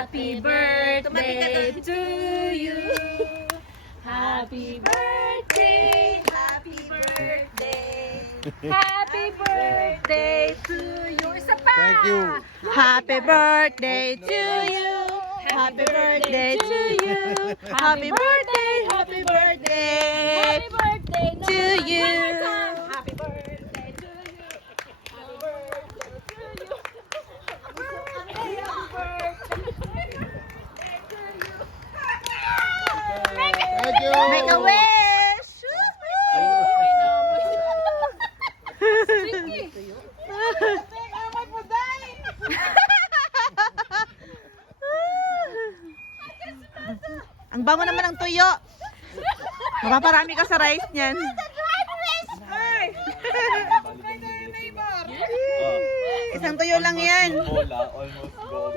Happy birthday to you. Happy birthday. Happy birthday. Happy birthday to you. Isa pa. Thank you. Happy birthday to you. Happy birthday to you. Happy birthday, happy birthday Happy birthday to you. Happy birthday to you. Happy birthday to you. Thank you. Make a wish. Ang bango naman ng tuyo. Mapaparami ka sa rice niyan. Isang tuyo lang yan. Bola, almost go.